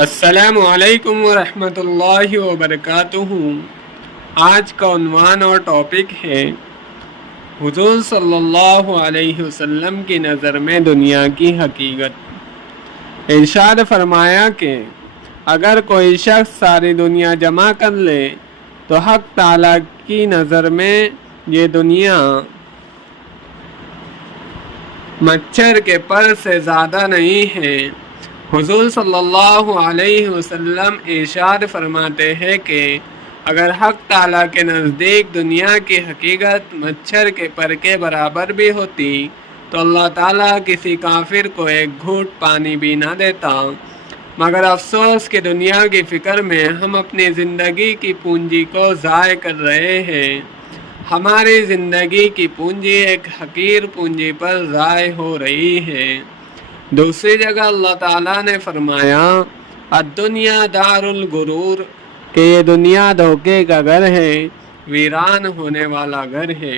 السلام علیکم ورحمۃ اللہ وبرکاتہ۔ آج کا عنوان اور ٹاپک ہے حضور صلی اللہ علیہ وسلم کی نظر میں دنیا کی حقیقت۔ ارشاد فرمایا کہ اگر کوئی شخص ساری دنیا جمع کر لے تو حق تعالیٰ کی نظر میں یہ دنیا مچھر کے پر سے زیادہ نہیں ہے۔ حضور صلی اللہ علیہ وسلم ارشاد فرماتے ہیں کہ اگر حق تعالیٰ کے نزدیک دنیا کی حقیقت مچھر کے پر کے برابر بھی ہوتی تو اللہ تعالیٰ کسی کافر کو ایک گھونٹ پانی بھی نہ دیتا، مگر افسوس کہ دنیا کی فکر میں ہم اپنی زندگی کی پونجی کو ضائع کر رہے ہیں۔ ہماری زندگی کی پونجی ایک حقیر پونجی پر ضائع ہو رہی ہے۔ دوسری جگہ اللہ تعالیٰ نے فرمایا الدنیا دار الغرور، کہ یہ دنیا دھوکے کا گھر ہے، ویران ہونے والا گھر ہے۔